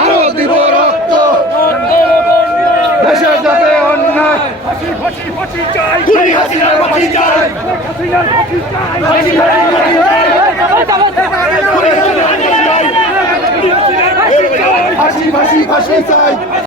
আরও দিব রক্ত দেশে যাবে অন্যায় হাসি হাসি চাই হাসি হাসি চাই হাসি হাসি চাই ফাঁসি চাই।